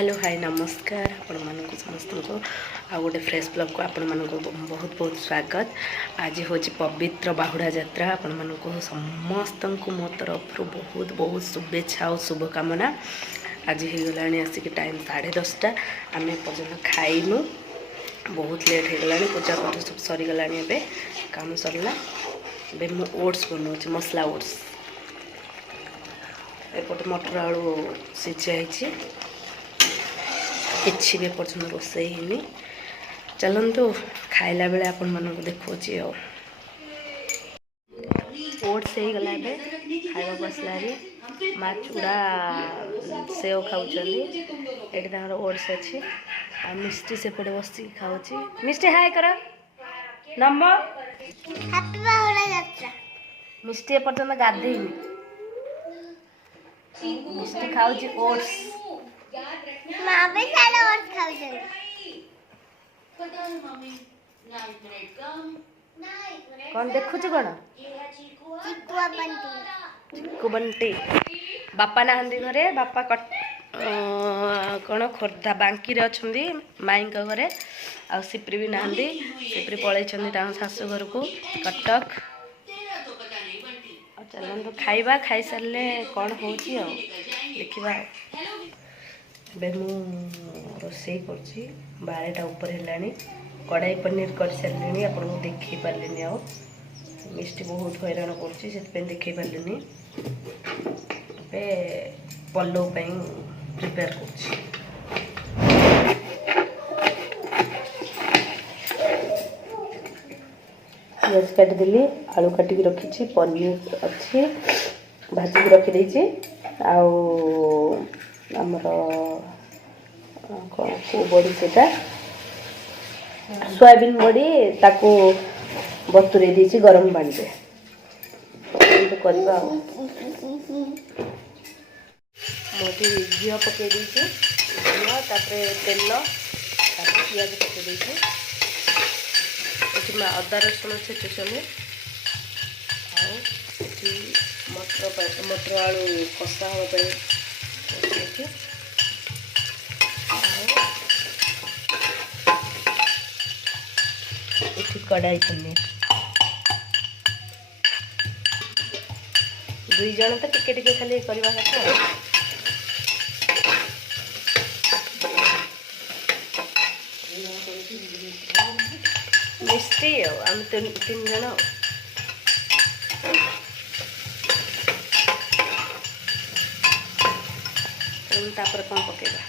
Hello hi नमस्कार आपण मानक समस्त को आ गोटे फ्रेश ब्लॉग को आपण मानक बहुत बहुत स्वागत। आज हूँ पवित्र बाहुड़ा यात्रा। आपण मानक समस्त को मो तरफ बहुत बहुत शुभेच्छा और शुभकामना। आज हो गला आसिक टाइम 10:30 आम पर्यटन खाइनु बहुत लेट हो गला। पूजा पाठ सब सरीगला काम सरला। मुझे ओट्स बनाऊँ मसला ओट्स एपटे मटर आलू सिझाई किसी भी पर्यटन रोसे ही चलतु खाइला बेले आपण मानक देखुची ओट्स हो गला खावा बसला माँ चूड़ा सेव खाऊँ ये ओट्स अच्छी आ मिष्टी सेपटे बस खाऊँ। मिष्टी हाय कर नम मिष्टी एपर्तन गाधे मिष्टी खाऊँ ओट्स कौन देखुच कौन चिक्कू बंटी बापा ना घरे बापा कौन खोर्धा बांकी अच्छा माई घरे आ सिप्री भी ना सिप्री पलि शाशु घर को कटक। चलते खाइबा खाई सारे कौन हो देखा मु रोसे कर 12टा ऊपर है कड़ाई पनीर कर सारे आपको देखे पारे आ मिष्टी बहुत हैरान कर देखे पारे पलव प्रिपेयर कर पियाज काटिदेली आलू काटिक रखी पनीर अच्छी भाजिक रखीदे आमर कौन को बड़ी से सोयाबीन बड़ी ताको बतुरे देछि गरम पानी से करवा मोटी घी पकई देछि घी तेल पियाज पकई देछि अदा रसुण छेचुछन मटर आलू कषा हाँपी कड़ाई पनीर 2 जन तो टिके खाली करवा कथा मिस्टी आम 3 जन तापर कौन पकेगा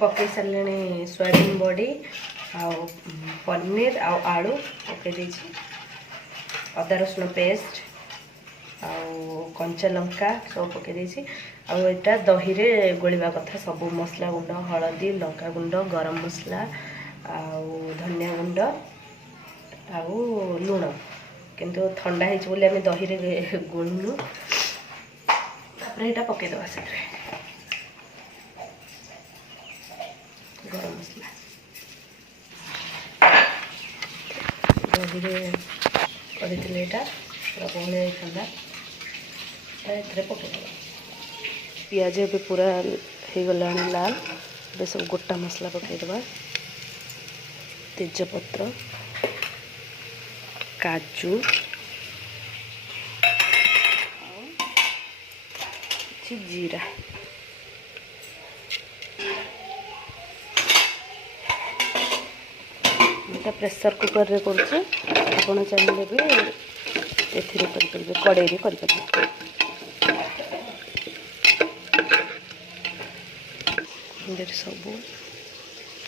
पकई सारे सोयाबीन बड़ी आउ पनीर आलू पकई अदा रसुण पेस्ट आउ कंचा लंका सब पकई आटा दही रे गोलिबा कथा सब मसला गुंड हलदी लंका गुंड गरम मसला आउ धनिया गुंड आउ लुण किंतु ठंडा होती दही रे गोलुनु यहाँ पकईदे से गरम मसला दही करते पूरा बहलिया था पकईद पियाज भी पूरा हो गला लाल ये सब गोटा मसला पकईदे तेजपत्र काजू जीरा प्रेसर कुकर रे करछे आपण चाहिए भी एथिरे करेंगे कड़े करेंगे सब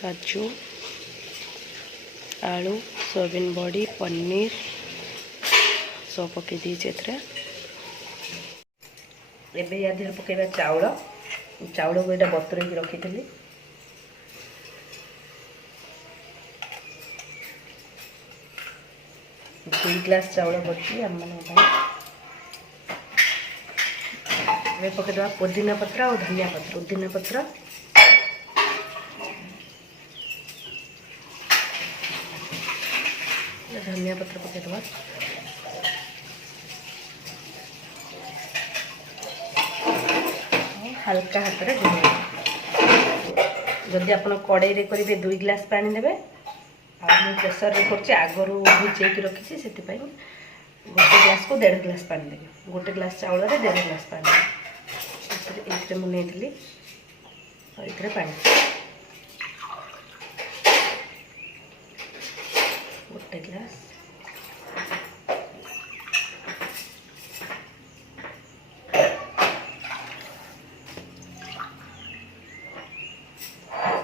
काजू आलू सोयाबीन बड़ी पनीर सब पकई दीजिए एबे या देह पकेबा चाउल को यहाँ बतुरे रखी थी 2 ग्लास चाउल पड़ी आम मैं पकईदे पुदीना पत्र और धनिया पत्र पुदीना पत्र धनिया पत्र पकईदे हल्का हाथ में घुमा जदि आप कड़े करेंगे 2 गिलास पानी देवे आ प्रेसर रे करछि आगरू भिजेक रखी से गोटे ग्लास को 1.5 गिलास पानी देवी गोटे ग्लास चाउल रे 1.5 गिलास पानी ये मुझे ये पानी गोटे ग्लास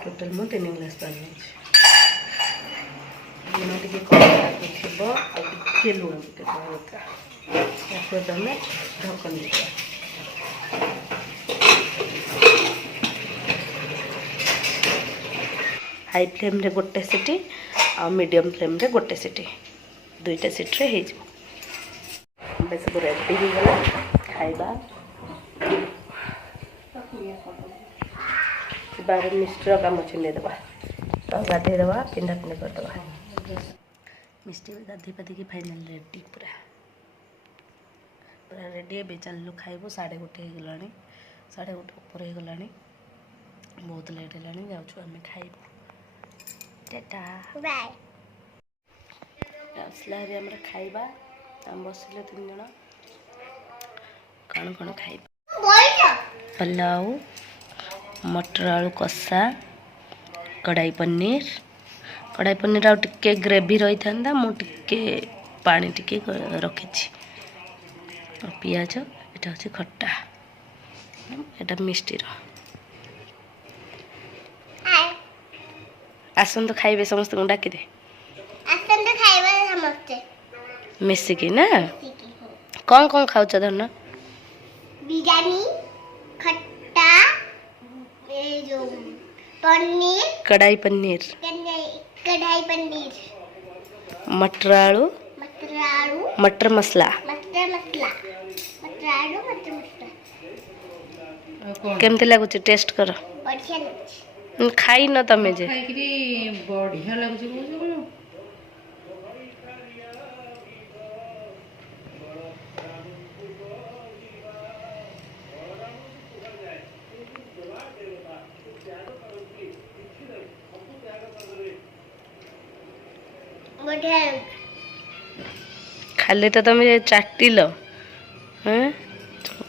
टोटल मु 3 गिलास पानी लुण टे थे लुण एकदम ढक्कन दे हाई फ्लेम रे गोटे सीटी आ मीडियम फ्लेम रे गोटे सीटी 2टा सीट्रे हो बस सब रेडी हो गला खाइबा बारे मिस्टर काम छिंडे देवा तो गाधे देवा पिंडा पिंडा कर देवा मिस्टी भी गाधी पाधी की फाइनल रेडी पूरा पूरा रेडी है चलू खाइबू 1:30 हो गला 1:30 ऊपर हो गला बहुत लेट है जाऊँ आम खाइबू टाटा बाय आसला हमर खाइबा हम बसले 3 जण कौन कौन खाइबा पुलाव मटर आलू कषा कढ़ाई पनीर आउ टिके ग्रेवी रही था मुझे पानी टिके रखी पियाज एटा हूँ खट्टा एटा मिष्टीर आसतु खाइबे समस्त को डाकी दे मिसिकी ना कौन कौन खाऊ धन बिरयानी खट्टा जो पनीर कढ़ाई पनीर मटर आलू मटर मसला केमती लगुच टेस्ट कर खाई न तमे जे बढ़िया लगुच खाली तो तुम चाटिल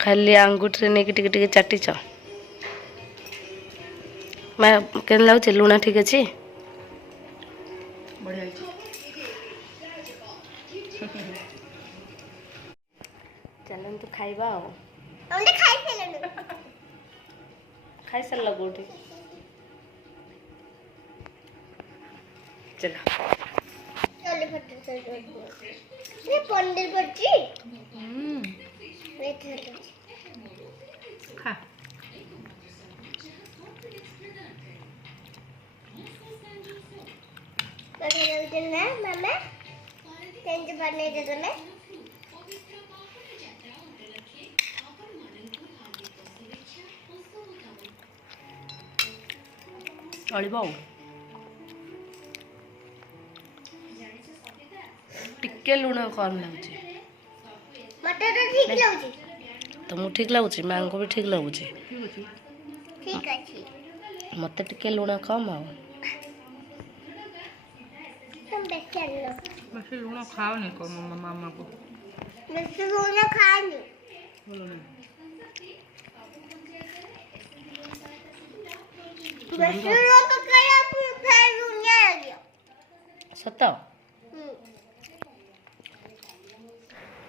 खाली आंगुठी नहीं टिके टिके चाटिच मैं के लगुच लुण ठीक अच्छे चलतु खाइबा खाई सारा कौटी चल पनीर पड़ची खा मामा बने दे ना चलो टिके लुण कम लगुच मटर तो ठीक लगुच तुमको ठीक लगुच माँ को भी ठीक लगुच ठीक अछि मत टिके लुण कम आ तुम बेच लो बस लुण खाओ नहीं को मामा को बस लुण खानी बोलो नहीं बस लुण तो कया फिर लुण आ गया सत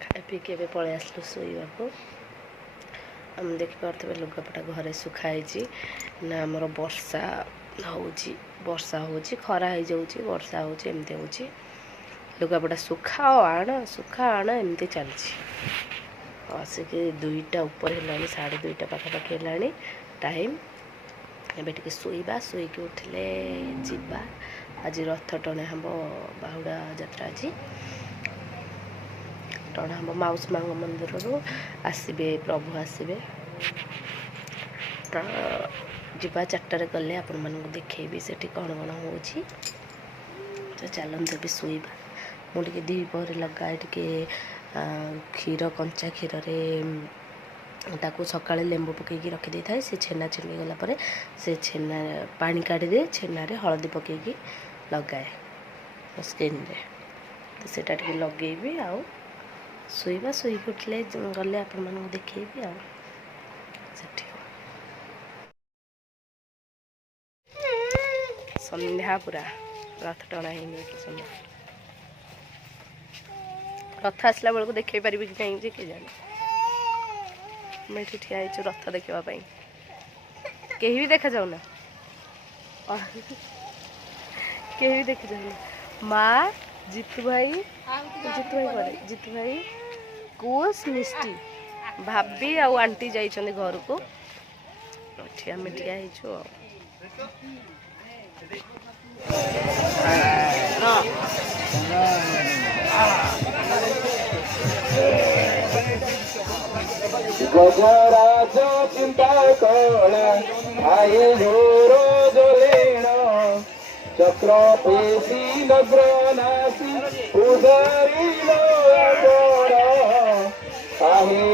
खाई पी के पलि आसलु शोवा आम देखिपे लुगापटा घरे सुखाई ना आमर वर्षा हो खरा हो जाऊँगी वर्षा होमती हो लुगापटा सुखा आण एमती चलती आसिक 2टा ऊपर है 2:30 पाखापाखि है टाइम एबे शोवा शोक उठिले जीवा आज रथ टणे हम बाहुड़ा यात्रा आज टणा हम माउस माँ मंदिर आसबे प्रभु आसबे जीवा 4टारे गले आपण मानक देखी से कौन कौन हो तो चलते भी शोवा मुझे 2 पहर लगा टे क्षीर कंचा क्षीर ताकू सकाଳେ लेंबू पकईकी रखी था से छेना छेनी गला पर से छेना पानी काढ़ी दे छेना रे हलदी पकईकी लगाए स्किन रे तो सेटा टिके लगेबी आउ शोइबा शोई उठले गले आपण मानू देखेबी आ सेठी संध्या पूरा रथ टଣା ହେଇନି कि समय रथ आसला बेलू देखे पारि कि कहीं जे के जाने मैं ठिया हो रथ देखापी कहीं भी देखा जाऊना कहीं भी देखा जाऊना माँ जीतू भाई जीतू भाई कुश मिष्टी भाभी आउ आंटी जाइछन्ते घर को आम ठिया हो गजराज चिंता कला आये झोरो जलेण चक्र पेशी नग्रनासी उदरी लोड़ आहे